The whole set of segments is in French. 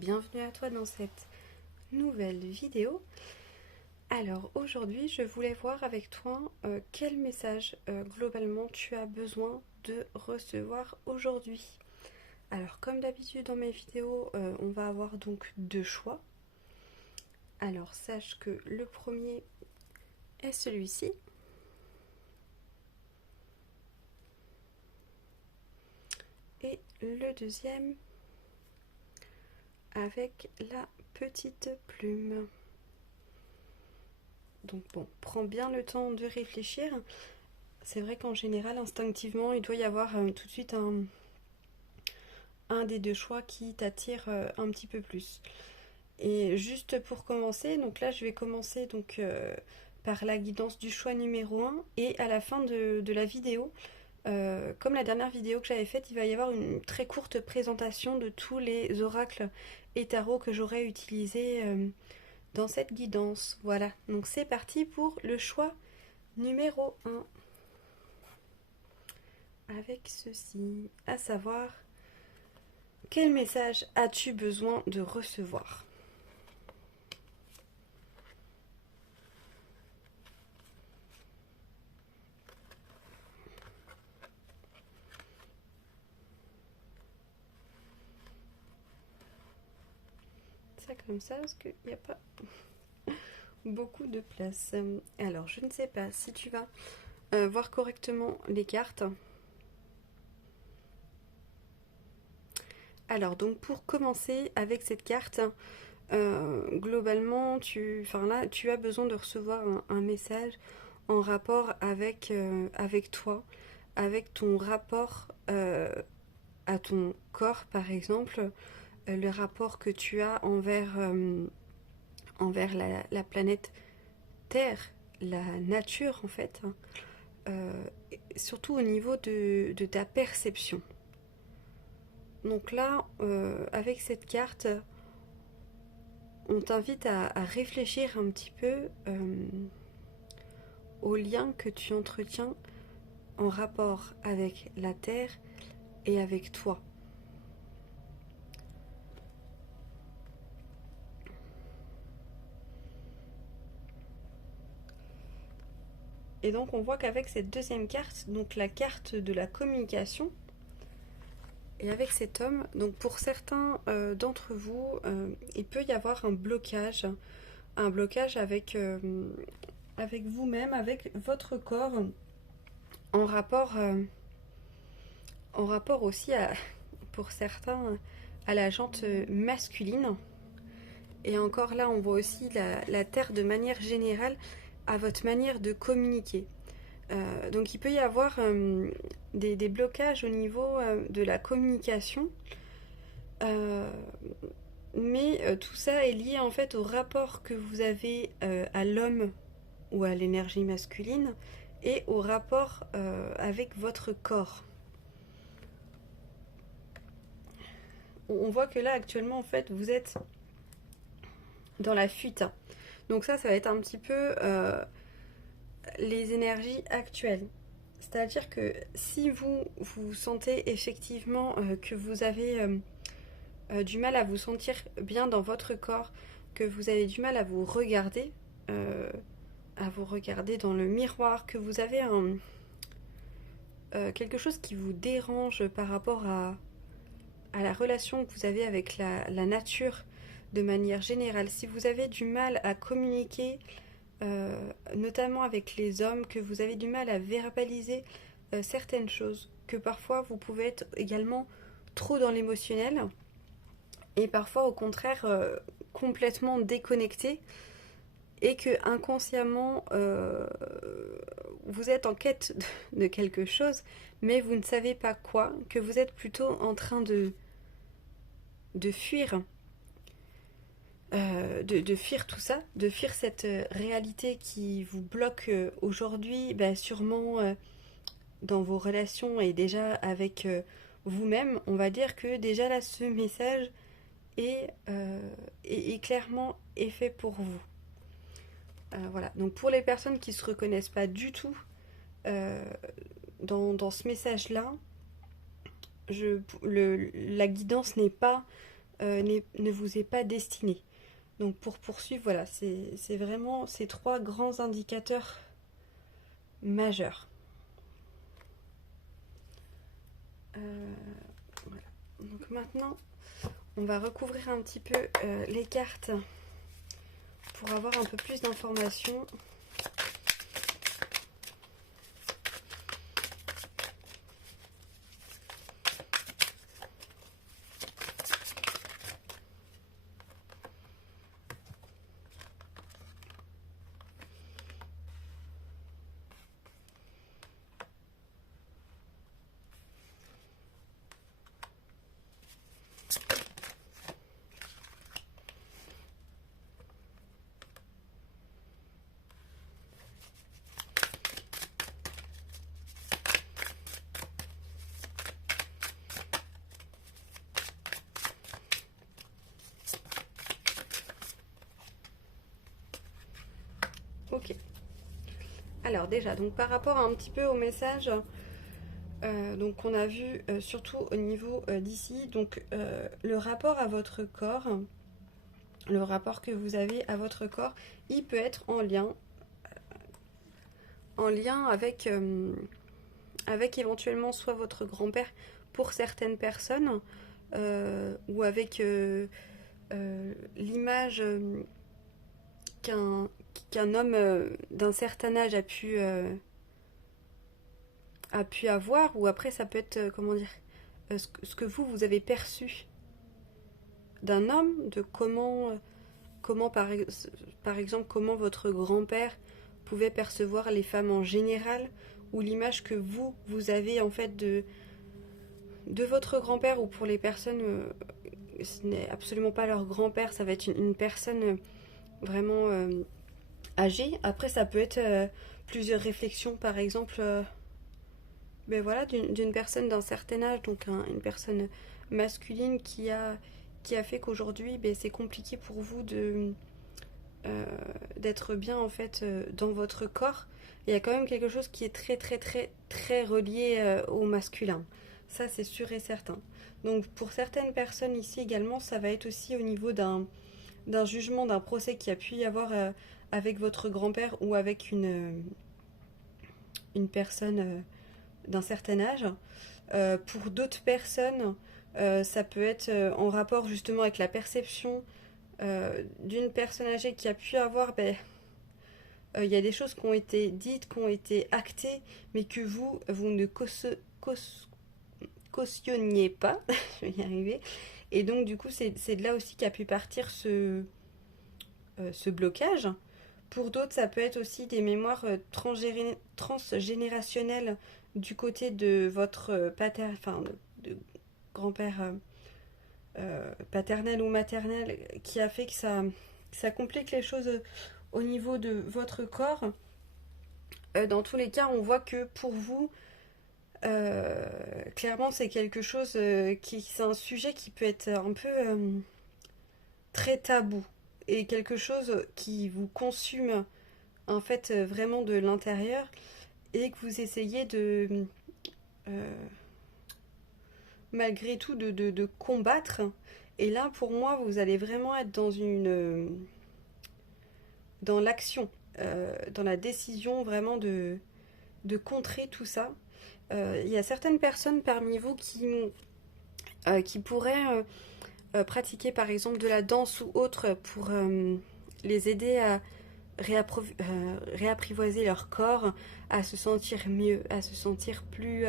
bienvenue à toi dans cette nouvelle vidéo. Alors aujourd'hui je voulais voir avec toi quel message globalement tu as besoin de recevoir aujourd'hui. Alors comme d'habitude dans mes vidéos on va avoir donc deux choix. Alors sache que le premier est celui-ci. Et le deuxième avec la petite plume. Donc bon, prends bien le temps de réfléchir. C'est vrai qu'en général, instinctivement, il doit y avoir tout de suite un des deux choix qui t'attire un petit peu plus. Et juste pour commencer, donc là je vais commencer par la guidance du choix numéro un et à la fin de la vidéo, comme la dernière vidéo que j'avais faite, il va y avoir une très courte présentation de tous les oracles et tarots que j'aurais utilisés dans cette guidance. Voilà, donc c'est parti pour le choix numéro un. Avec ceci, à savoir, quel message as-tu besoin de recevoir? Ça comme ça, parce qu'il n'y a pas beaucoup de place. Alors, je ne sais pas si tu vas voir correctement les cartes. Alors, donc pour commencer avec cette carte, globalement, tu as besoin de recevoir un message en rapport avec toi, avec ton rapport à ton corps, par exemple, le rapport que tu as envers la planète Terre, la nature en fait, euh, surtout au niveau de ta perception. Donc là, avec cette carte, on t'invite à réfléchir un petit peu au lien que tu entretiens en rapport avec la Terre et avec toi. Et donc on voit qu'avec cette deuxième carte, donc la carte de la communication, et avec cet homme, donc pour certains d'entre vous, il peut y avoir un blocage avec vous-même, avec votre corps, en rapport, euh, en rapport aussi pour certains à la jante masculine. Et encore là, on voit aussi la Terre de manière générale à votre manière de communiquer. Donc il peut y avoir des blocages au niveau de la communication, euh, mais tout ça est lié en fait au rapport que vous avez à l'homme ou à l'énergie masculine et au rapport avec votre corps. On voit que là actuellement en fait vous êtes dans la fuite. Donc ça va être un petit peu les énergies actuelles. C'est-à-dire que si vous sentez effectivement que vous avez du mal à vous sentir bien dans votre corps, que vous avez du mal euh, à vous regarder dans le miroir, que vous avez quelque chose qui vous dérange par rapport à la relation que vous avez avec la nature de manière générale, si vous avez du mal à communiquer, notamment avec les hommes, que vous avez du mal à verbaliser certaines choses, que parfois vous pouvez être également trop dans l'émotionnel et parfois au contraire complètement déconnecté et que inconsciemment vous êtes en quête de quelque chose mais vous ne savez pas quoi, que vous êtes plutôt en train de fuir de fuir tout ça, de fuir cette réalité qui vous bloque aujourd'hui, bah, sûrement dans vos relations et déjà avec vous-même. On va dire que déjà là, ce message est clairement est fait pour vous. Voilà. Donc pour les personnes qui ne se reconnaissent pas du tout euh, dans ce message-là, la guidance n'est pas ne vous est pas destiné. Donc pour poursuivre, voilà, c'est vraiment ces trois grands indicateurs majeurs. Voilà. Donc maintenant, on va recouvrir un petit peu les cartes pour avoir un peu plus d'informations. Ok. Alors déjà, donc par rapport un petit peu au message, donc on a vu surtout au niveau d'ici, donc le rapport à votre corps, le rapport que vous avez à votre corps, il peut être en lien avec éventuellement soit votre grand-père pour certaines personnes, ou avec l'image qu'un homme d'un certain âge a pu avoir, ou après ça peut être, comment dire, ce que vous avez perçu d'un homme, de comment par exemple, comment votre grand-père pouvait percevoir les femmes en général, ou l'image que vous avez en fait de votre grand-père, ou pour les personnes, ce n'est absolument pas leur grand-père, ça va être une personne vraiment âgée. Après, ça peut être plusieurs réflexions, par exemple, ben voilà, d'une personne d'un certain âge, donc une personne masculine qui a fait qu'aujourd'hui, ben, c'est compliqué pour vous d'être bien en fait dans votre corps. Il y a quand même quelque chose qui est très très très très relié au masculin. Ça, c'est sûr et certain. Donc pour certaines personnes ici également, ça va être aussi au niveau d'un jugement, d'un procès qui a pu y avoir avec votre grand-père, ou avec une personne d'un certain âge. Pour d'autres personnes, ça peut être en rapport justement avec la perception d'une personne âgée qui a pu avoir, ben, il y a des choses qui ont été dites, qui ont été actées, mais que vous ne cautionniez pas. Je vais y arriver. Et donc, du coup, c'est de là aussi qu'a pu partir ce blocage. Pour d'autres, ça peut être aussi des mémoires transgénérationnelles du côté de votre enfin, de grand-père paternel ou maternel, qui a fait que ça complique les choses au niveau de votre corps. Dans tous les cas, on voit que pour vous, clairement, c'est quelque chose c'est un sujet qui peut être un peu très tabou, et quelque chose qui vous consume en fait vraiment de l'intérieur, et que vous essayez euh, malgré tout de combattre. Et là, pour moi, vous allez vraiment être dans l'action, dans la décision vraiment de contrer tout ça. Il y a certaines personnes parmi vous qui pourraient pratiquer par exemple de la danse ou autre pour les aider à réapprivoiser leur corps, à se sentir mieux, à se sentir plus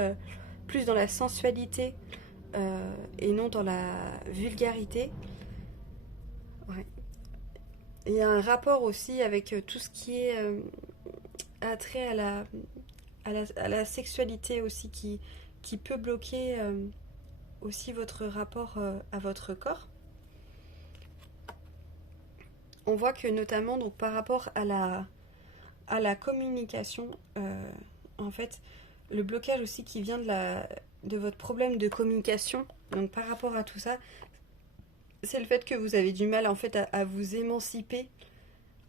dans la sensualité, et non dans la vulgarité. Ouais. Il y a un rapport aussi avec tout ce qui est attrait à la sexualité aussi, qui peut bloquer aussi votre rapport à votre corps. On voit que notamment donc, par rapport à la communication, en fait, le blocage aussi qui vient de votre problème de communication, donc par rapport à tout ça, c'est le fait que vous avez du mal en fait à vous émanciper,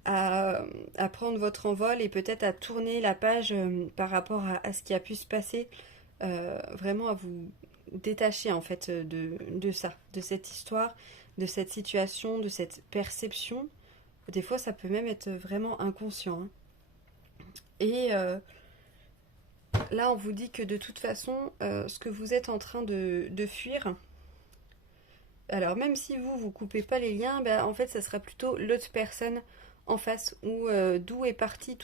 à prendre votre envol, et peut-être à tourner la page par rapport à ce qui a pu se passer, vraiment à vous détacher en fait de ça, de cette histoire, de cette situation, de cette perception. Des fois, ça peut même être vraiment inconscient, hein. Et là, on vous dit que de toute façon, ce que vous êtes en train de fuir, alors même si vous coupez pas les liens, ben, en fait, ça sera plutôt l'autre personne en face, ou d'où est parti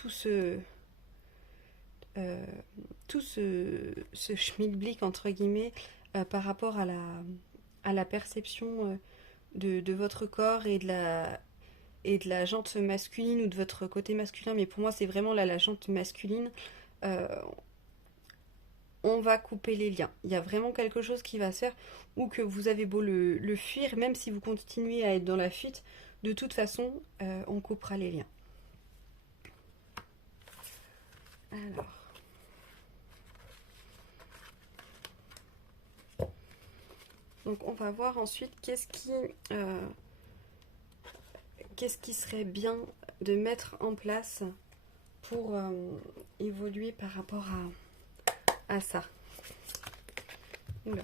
euh, tout ce schmilblick, entre guillemets, par rapport à la perception de votre corps et de la jante masculine ou de votre côté masculin. Mais pour moi, c'est vraiment là la jante masculine. Euh, on va couper les liens. Il y a vraiment quelque chose qui va se faire, ou que vous avez beau le fuir, même si vous continuez à être dans la fuite, de toute façon, on coupera les liens. Alors. Donc on va voir ensuite qu'est-ce qui serait bien de mettre en place pour évoluer par rapport à ça. Oula.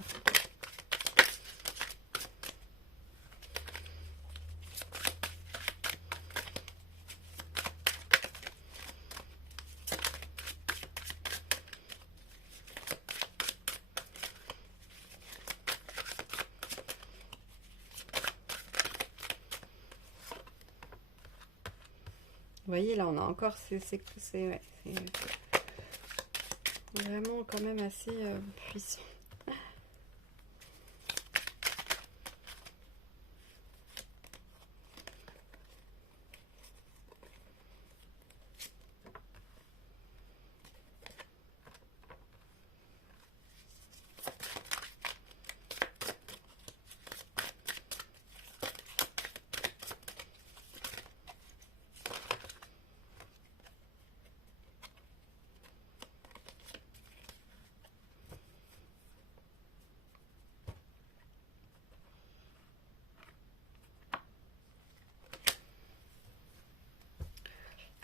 Vous voyez, là, on a encore, c'est vraiment quand même assez puissant.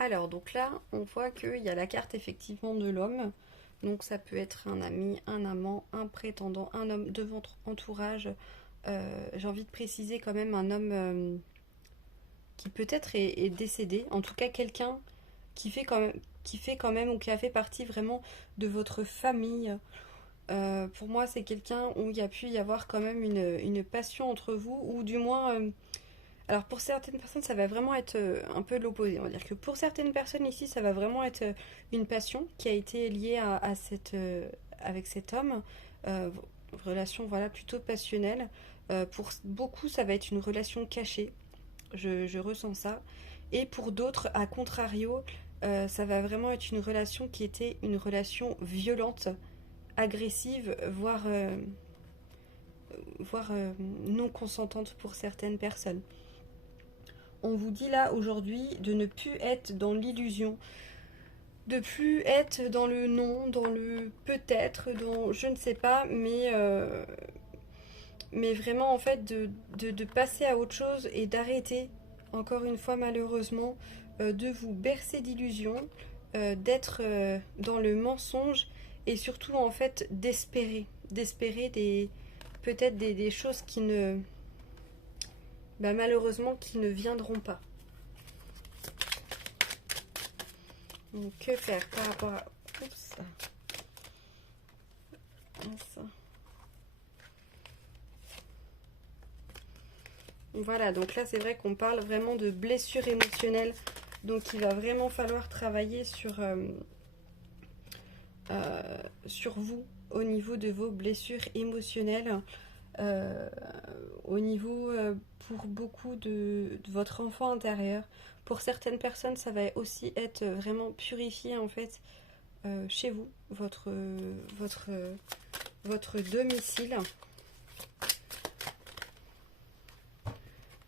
Alors, donc là, on voit qu'il y a la carte effectivement de l'homme. Donc ça peut être un ami, un amant, un prétendant, un homme de votre entourage. J'ai envie de préciser quand même un homme qui peut-être est décédé. En tout cas, quelqu'un qui fait quand même ou qui a fait partie vraiment de votre famille. Pour moi, c'est quelqu'un où il y a pu y avoir quand même une passion entre vous, ou du moins... alors pour certaines personnes, ça va vraiment être un peu l'opposé. On va dire que pour certaines personnes ici, ça va vraiment être une passion qui a été liée avec cet homme. Euh, Relation voilà, plutôt passionnelle. Pour beaucoup, ça va être une relation cachée. Je ressens ça. Et pour d'autres, à contrario, ça va vraiment être une relation qui était une relation violente, agressive, voire non consentante pour certaines personnes. On vous dit là aujourd'hui de ne plus être dans l'illusion, de plus être dans le non, dans le peut-être, dans je ne sais pas, mais vraiment en fait de passer à autre chose et d'arrêter, encore une fois malheureusement, de vous bercer d'illusions, d'être dans le mensonge et surtout en fait d'espérer peut-être des choses qui ne, bah, malheureusement, qui ne viendront pas. Donc, que faire par rapport à... Oups. Ça. Voilà, donc là, c'est vrai qu'on parle vraiment de blessures émotionnelles. Donc, il va vraiment falloir travailler sur vous au niveau de vos blessures émotionnelles. Au niveau, pour beaucoup de votre enfant intérieur. Pour certaines personnes, ça va aussi être vraiment purifié en fait chez vous, votre domicile.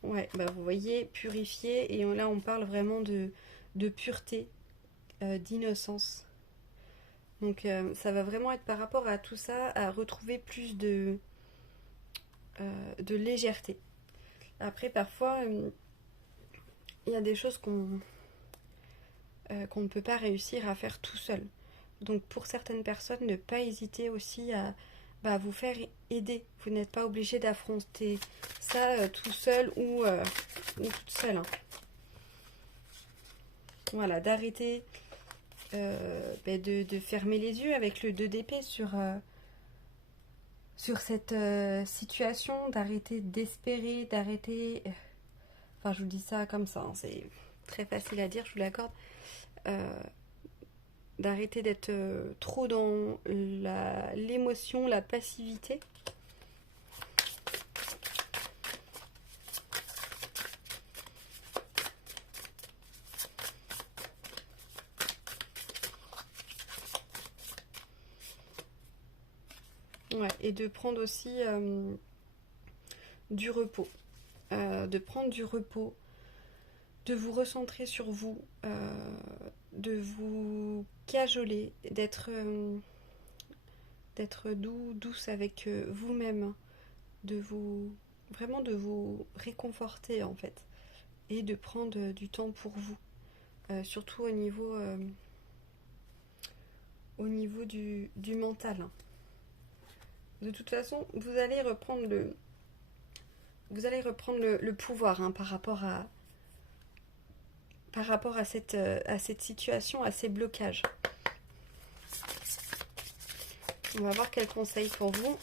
Ouais, bah vous voyez, purifié, et là on parle vraiment de pureté, d'innocence. Donc ça va vraiment être par rapport à tout ça, à retrouver plus de légèreté. Après, parfois, il y a des choses qu'on ne peut pas réussir à faire tout seul. Donc pour certaines personnes, ne pas hésiter aussi bah, vous faire aider. Vous n'êtes pas obligé d'affronter ça tout seul ou toute seule, hein. Voilà, d'arrêter de fermer les yeux avec le 2 d'épée sur cette situation, d'arrêter d'espérer, d'arrêter... Enfin, je vous dis ça comme ça, hein, c'est très facile à dire, je vous l'accorde. D'arrêter d'être trop dans l'émotion, la passivité. Ouais, et de prendre aussi du repos. De prendre du repos, de vous recentrer sur vous, de vous cajoler, d'être douce avec vous-même, de vous vraiment de vous réconforter en fait, et de prendre du temps pour vous, surtout au niveau du mental, hein. De toute façon, vous allez reprendre le pouvoir, hein, par rapport à cette situation, à ces blocages. On va voir quel conseil pour vous.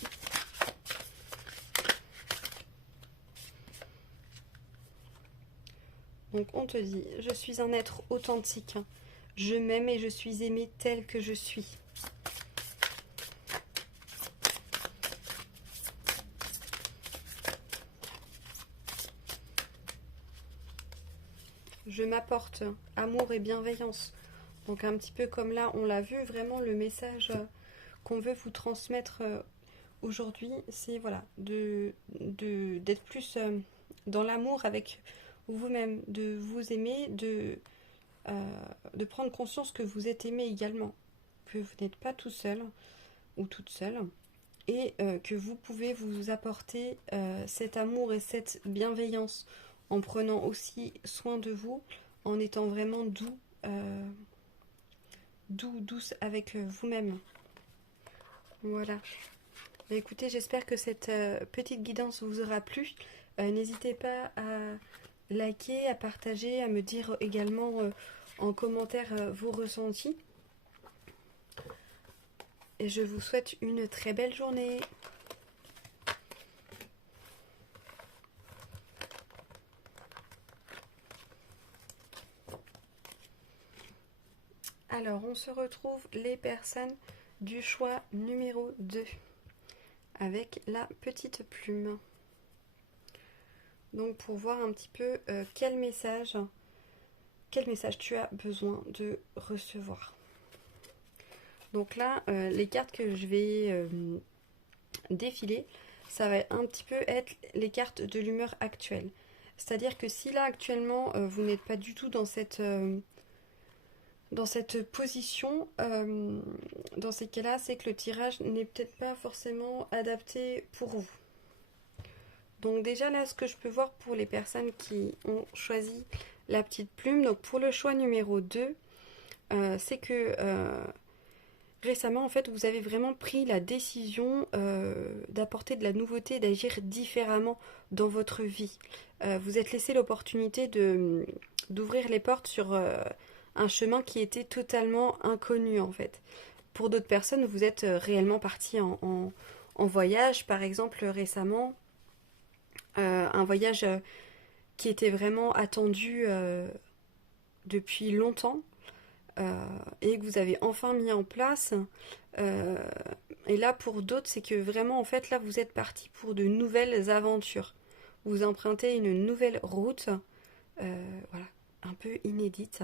Donc on te dit, je suis un être authentique. Je m'aime et je suis aimée telle que je suis. Je m'apporte amour et bienveillance. Donc un petit peu comme là, on l'a vu, vraiment le message qu'on veut vous transmettre aujourd'hui, c'est voilà, d'être plus dans l'amour avec vous-même, de vous aimer, de prendre conscience que vous êtes aimé également, que vous n'êtes pas tout seul ou toute seule, et que vous pouvez vous apporter cet amour et cette bienveillance en prenant aussi soin de vous, en étant vraiment douce avec vous-même. Voilà. Bah, écoutez, j'espère que cette petite guidance vous aura plu. N'hésitez pas à liker, à partager, à me dire également en commentaire vos ressentis. Et je vous souhaite une très belle journée. Alors, on se retrouve les personnes du choix numéro 2 avec la petite plume. Donc, pour voir un petit peu quel message tu as besoin de recevoir. Donc là, les cartes que je vais défiler, ça va un petit peu être les cartes de l'humeur actuelle. C'est-à-dire que si là, actuellement, vous n'êtes pas du tout dans cette position, dans ces cas-là, c'est que le tirage n'est peut-être pas forcément adapté pour vous. Donc déjà là, ce que je peux voir pour les personnes qui ont choisi la petite plume, donc pour le choix numéro 2, c'est que récemment, en fait, vous avez vraiment pris la décision d'apporter de la nouveauté, d'agir différemment dans votre vie. Vous êtes laissé l'opportunité d'ouvrir les portes sur un chemin qui était totalement inconnu, en fait. Pour d'autres personnes, vous êtes réellement parti en voyage, par exemple, récemment. Un voyage qui était vraiment attendu depuis longtemps. Et que vous avez enfin mis en place. Et là, pour d'autres, c'est que vraiment, en fait, là, vous êtes parti pour de nouvelles aventures. Vous empruntez une nouvelle route, voilà, un peu inédite.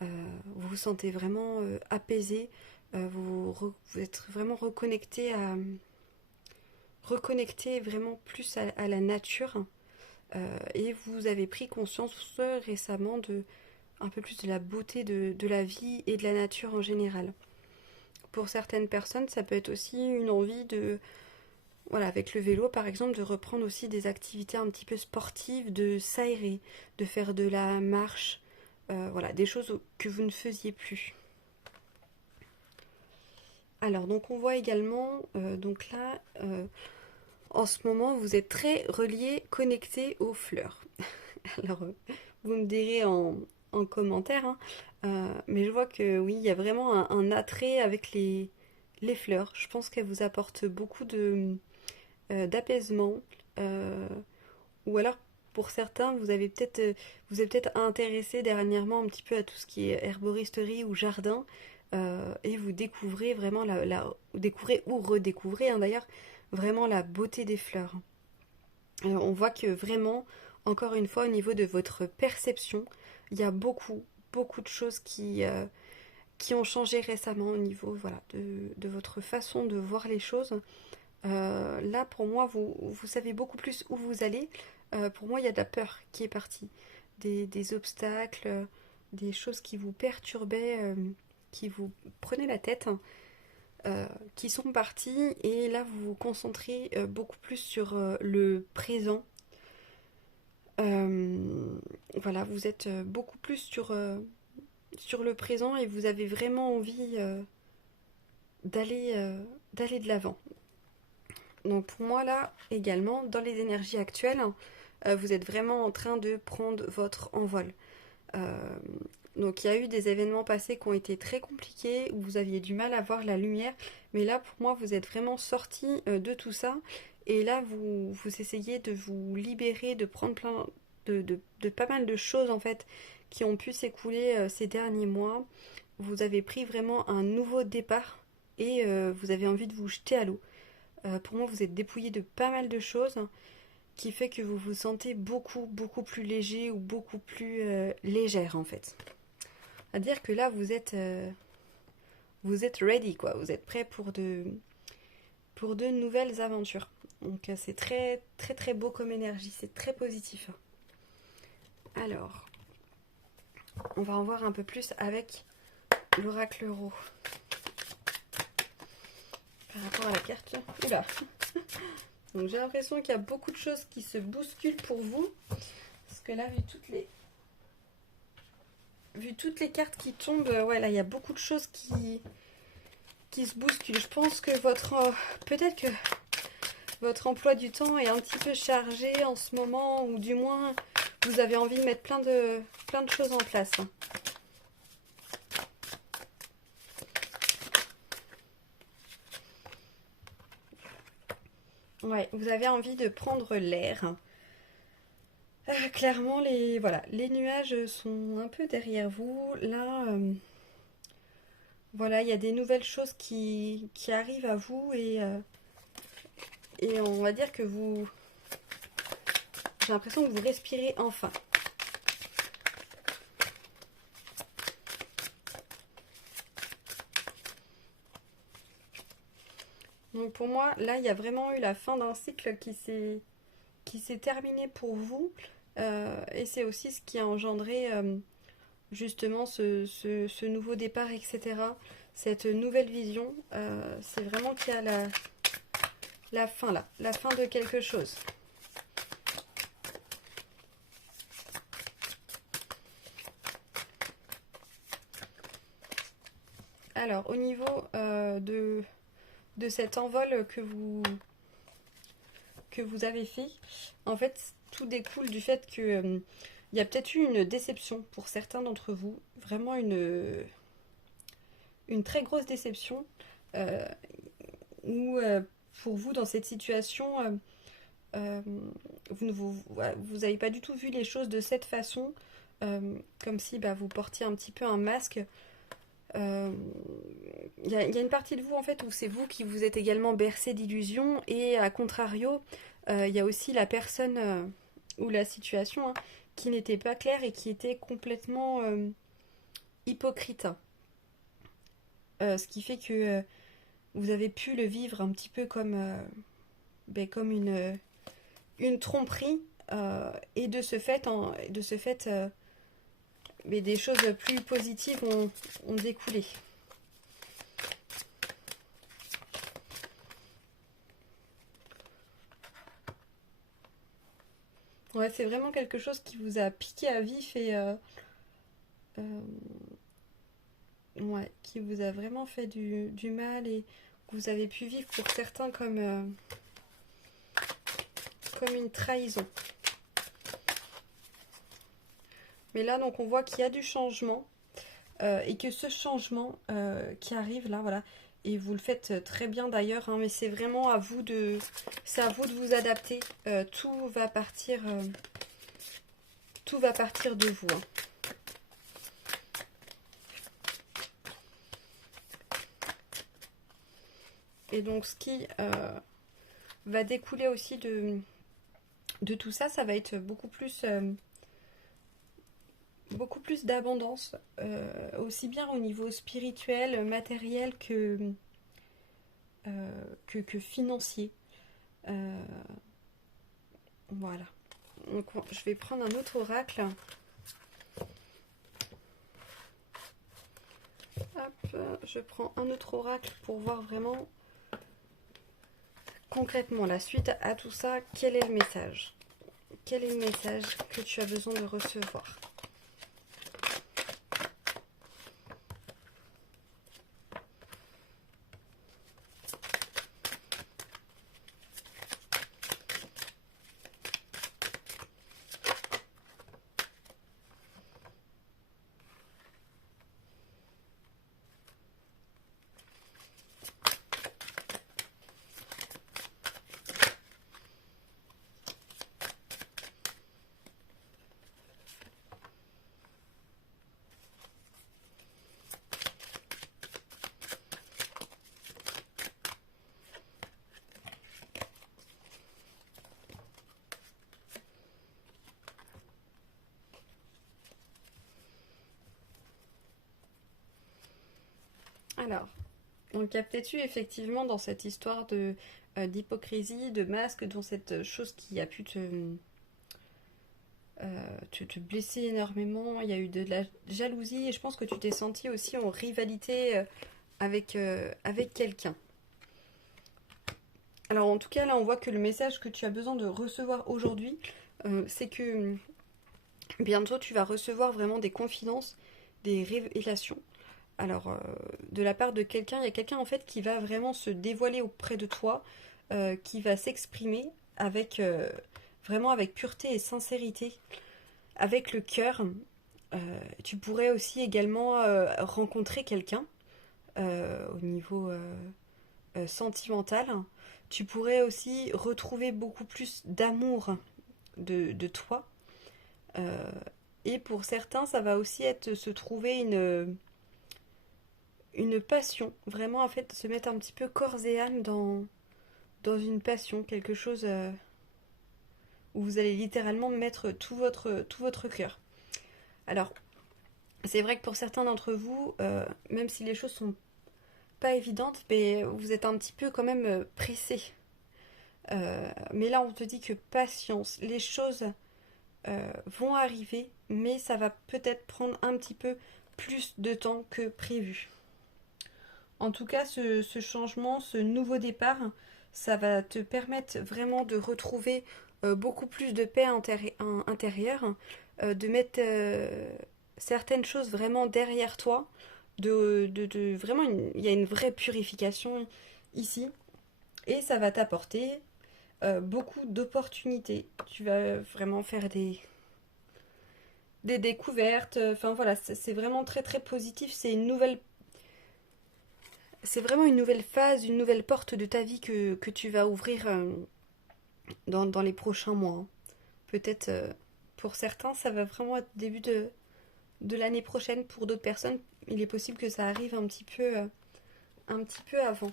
Vous vous sentez vraiment apaisé. Vous êtes vraiment reconnecté vraiment plus à la nature. Et vous avez pris conscience récemment un peu plus de la beauté de la vie et de la nature en général. Pour certaines personnes, ça peut être aussi une envie voilà, avec le vélo par exemple, de reprendre aussi des activités un petit peu sportives, de s'aérer, de faire de la marche, voilà, des choses que vous ne faisiez plus. Alors, donc on voit également, donc là, en ce moment, vous êtes très relié, connecté aux fleurs. Alors, vous me direz en commentaire, hein, mais je vois que oui, il y a vraiment un attrait avec les fleurs. Je pense qu'elles vous apportent beaucoup d'apaisement. euh, ou alors, pour certains, vous êtes peut-être intéressé dernièrement un petit peu à tout ce qui est herboristerie ou jardin, et vous découvrez vraiment vous découvrez ou redécouvrez hein, d'ailleurs vraiment la beauté des fleurs. On voit que vraiment, encore une fois, au niveau de votre perception, il y a beaucoup de choses qui ont changé récemment au niveau voilà, de votre façon de voir les choses. Là, pour moi, vous savez beaucoup plus où vous allez. Pour moi, il y a de la peur qui est partie. Des obstacles, des choses qui vous perturbaient, qui vous prenaient la tête, hein, qui sont parties. Et là, vous vous concentrez beaucoup plus sur le présent. Voilà, vous êtes beaucoup plus sur le présent et vous avez vraiment envie d'aller d'aller de l'avant. Donc pour moi là également, dans les énergies actuelles, vous êtes vraiment en train de prendre votre envol. Euh, donc il y a eu des événements passés qui ont été très compliqués, où vous aviez du mal à voir la lumière, mais là pour moi vous êtes vraiment sorti de tout ça, et là vous essayez de vous libérer, de prendre plein de pas mal de choses en fait qui ont pu s'écouler ces derniers mois. Vous avez pris vraiment un nouveau départ et vous avez envie de vous jeter à l'eau. Pour moi, vous êtes dépouillé de pas mal de choses qui fait que vous vous sentez beaucoup plus léger ou beaucoup plus légère en fait. À dire que là, vous êtes ready quoi. Vous êtes prêt pour de nouvelles aventures. Donc c'est très beau comme énergie. C'est très positif. Alors, on va en voir un peu plus avec l'oracle Euro. Par rapport à la carte. Oula. Donc j'ai l'impression qu'il y a beaucoup de choses qui se bousculent pour vous. Parce que là, vu toutes les cartes qui tombent, ouais, là, il y a beaucoup de choses qui se bousculent. Je pense que peut-être que votre emploi du temps est un petit peu chargé en ce moment, ou du moins, vous avez envie de mettre plein de choses en place. Ouais, vous avez envie de prendre l'air. Clairement, voilà, les nuages sont un peu derrière vous. Là, voilà, il y a des nouvelles choses qui arrivent à vous et on va dire que j'ai l'impression que vous respirez enfin. Donc pour moi, là, il y a vraiment eu la fin d'un cycle qui s'est terminé pour vous. Et c'est aussi ce qui a engendré justement ce nouveau départ, etc. Cette nouvelle vision. C'est vraiment qu'il y a la fin là, la fin de quelque chose. Alors, au niveau de cet envol que vous avez fait, en fait, tout découle du fait que il y a peut-être eu une déception pour certains d'entre vous, vraiment une très grosse déception, euh, où pour vous, dans cette situation, euh, vous n'avez pas du tout vu les choses de cette façon, comme si bah, vous portiez un petit peu un masque. Euh, il y a une partie de vous en fait où c'est vous qui vous êtes également bercé d'illusions et à contrario, il y a aussi la personne ou la situation hein, qui n'était pas claire et qui était complètement hypocrite. Ce qui fait que vous avez pu le vivre un petit peu comme une tromperie et de ce fait mais des choses plus positives ont découlé. Ouais, c'est vraiment quelque chose qui vous a piqué à vif et Ouais, qui vous a vraiment fait du mal et que vous avez pu vivre pour certains comme une trahison. Mais là, donc, on voit qu'il y a du changement et que ce changement qui arrive là, voilà, et vous le faites très bien d'ailleurs, hein, mais c'est vraiment c'est à vous de vous adapter. Tout va partir de vous, hein. Et donc, ce qui va découler aussi de tout ça, ça va être beaucoup plus d'abondance, aussi bien au niveau spirituel, matériel que financier. Euh, voilà. Donc, je vais prendre un autre oracle. Hop, je prends un autre oracle pour voir vraiment concrètement la suite à tout ça. Quel est le message? Quel est le message que tu as besoin de recevoir? Alors, donc il y a peut-être eu effectivement dans cette histoire d'hypocrisie, de masque, dans cette chose qui a pu te blesser énormément. Il y a eu de la jalousie et je pense que tu t'es senti aussi en rivalité avec quelqu'un. Alors en tout cas là on voit que le message que tu as besoin de recevoir aujourd'hui, c'est que bientôt tu vas recevoir vraiment des confidences, des révélations. Alors, de la part de quelqu'un, il y a quelqu'un en fait qui va vraiment se dévoiler auprès de toi, qui va s'exprimer avec vraiment avec pureté et sincérité, avec le cœur. Tu pourrais aussi également rencontrer quelqu'un au niveau sentimental. Tu pourrais aussi retrouver beaucoup plus d'amour de toi. Euh, et pour certains, ça va aussi être se trouver une passion, vraiment en fait se mettre un petit peu corps et âme dans une passion, quelque chose où vous allez littéralement mettre tout votre cœur. Alors, c'est vrai que pour certains d'entre vous, même si les choses sont pas évidentes, mais vous êtes un petit peu quand même pressés. Mais là, on te dit que patience, les choses vont arriver, mais ça va peut-être prendre un petit peu plus de temps que prévu. En tout cas, ce changement, ce nouveau départ, ça va te permettre vraiment de retrouver beaucoup plus de paix intérieure, de mettre certaines choses vraiment derrière toi, vraiment, il y a une vraie purification ici, et ça va t'apporter beaucoup d'opportunités. Tu vas vraiment faire des découvertes, enfin voilà, c'est vraiment très très positif, c'est vraiment une nouvelle phase, une nouvelle porte de ta vie que tu vas ouvrir dans les prochains mois, hein. Peut-être pour certains, ça va vraiment être début de l'année prochaine. Pour d'autres personnes, il est possible que ça arrive un petit peu avant.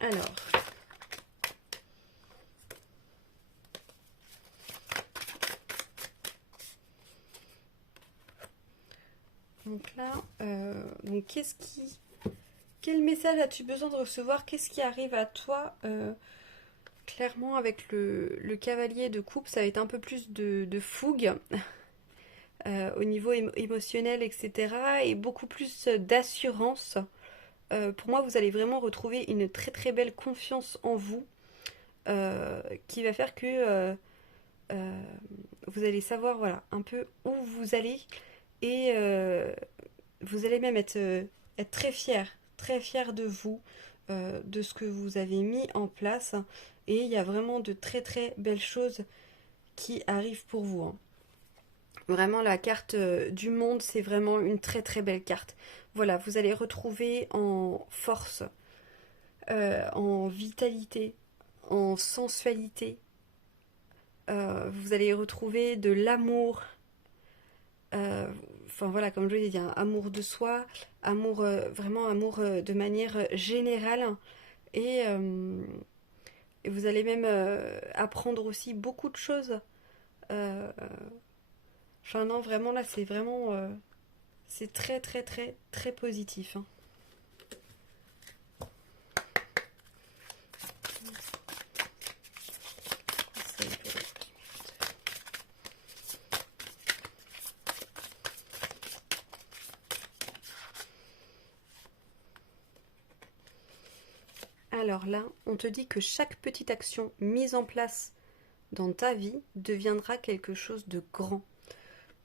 Alors, donc là, donc quel message as-tu besoin de recevoir? Qu'est-ce qui arrive à toi? Clairement, avec le cavalier de coupe, ça va être un peu plus de fougue au niveau émotionnel, etc. Et beaucoup plus d'assurance. pour moi, vous allez vraiment retrouver une très très belle confiance en vous qui va faire que euh, vous allez savoir voilà, un peu où vous allez et vous allez même être très fier de vous, de ce que vous avez mis en place. Et il y a vraiment de très très belles choses qui arrivent pour vous, hein. Vraiment, la carte du monde, c'est vraiment une très très belle carte. Voilà, vous allez retrouver en force, en vitalité, en sensualité. Vous allez retrouver de l'amour. Enfin voilà, comme je l'ai dit, un amour de soi, amour, vraiment amour de manière générale. Et, euh, et vous allez même apprendre aussi beaucoup de choses. Euh, Enfin non, vraiment là, c'est vraiment... c'est très très très très positif, hein. Alors là, on te dit que chaque petite action mise en place dans ta vie deviendra quelque chose de grand.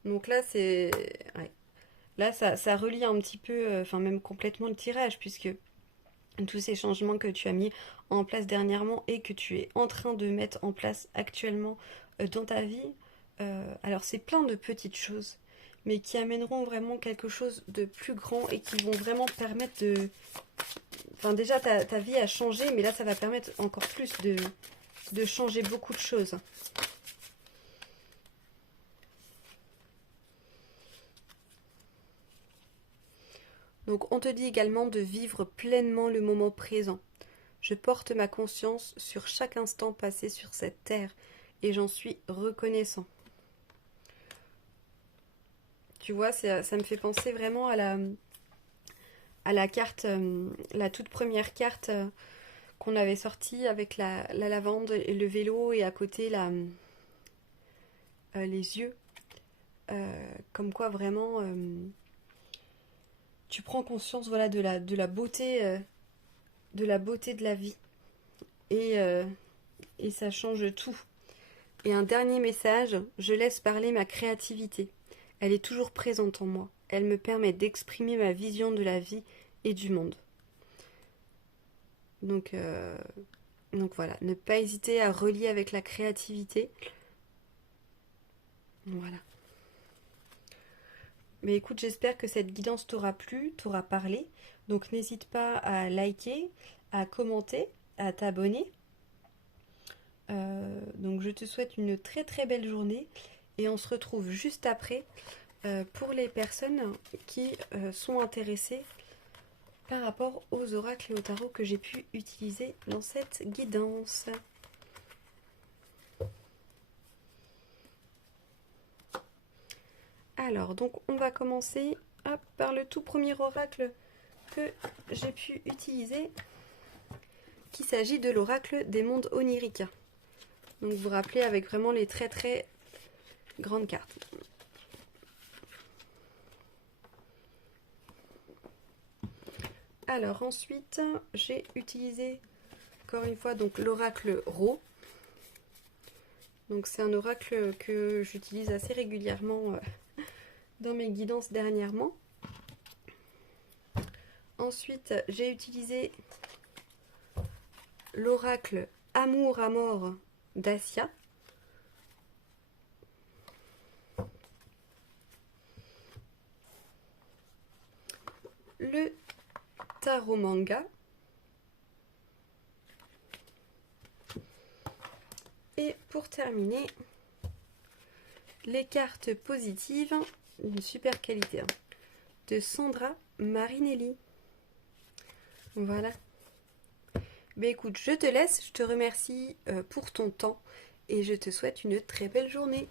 Donc là, c'est... ouais. Là, ça relie un petit peu, enfin même complètement le tirage, puisque tous ces changements que tu as mis en place dernièrement et que tu es en train de mettre en place actuellement dans ta vie, alors c'est plein de petites choses, mais qui amèneront vraiment quelque chose de plus grand et qui vont vraiment permettre de... Enfin déjà, ta vie a changé, mais là, ça va permettre encore plus de changer beaucoup de choses. Donc on te dit également de vivre pleinement le moment présent. Je porte ma conscience sur chaque instant passé sur cette terre et j'en suis reconnaissant. Tu vois, ça me fait penser vraiment à la carte, la toute première carte qu'on avait sortie avec la lavande et le vélo et à côté les yeux. Comme quoi vraiment tu prends conscience voilà, de la beauté de la vie. Et, euh, et ça change tout. Et un dernier message, je laisse parler ma créativité. Elle est toujours présente en moi. Elle me permet d'exprimer ma vision de la vie et du monde. Donc, euh, donc voilà, ne pas hésiter à relier avec la créativité. Voilà. Mais écoute, j'espère que cette guidance t'aura plu, t'aura parlé. Donc n'hésite pas à liker, à commenter, à t'abonner. Donc je te souhaite une très très belle journée et on se retrouve juste après pour les personnes qui sont intéressées par rapport aux oracles et au tarot que j'ai pu utiliser dans cette guidance. Alors, donc on va commencer par le tout premier oracle que j'ai pu utiliser, qui s'agit de l'oracle des mondes oniriques. Donc vous vous rappelez avec vraiment les très très grandes cartes. Alors ensuite, j'ai utilisé encore une fois donc l'oracle Ro. Donc c'est un oracle que j'utilise assez régulièrement dans mes guidances dernièrement. Ensuite, j'ai utilisé l'oracle Amour à mort d'Asia. Le tarot manga. Et pour terminer, les cartes positives d'une super qualité de Sandra Marinelli. Voilà. Ben écoute, je te laisse, je te remercie pour ton temps et je te souhaite une très belle journée.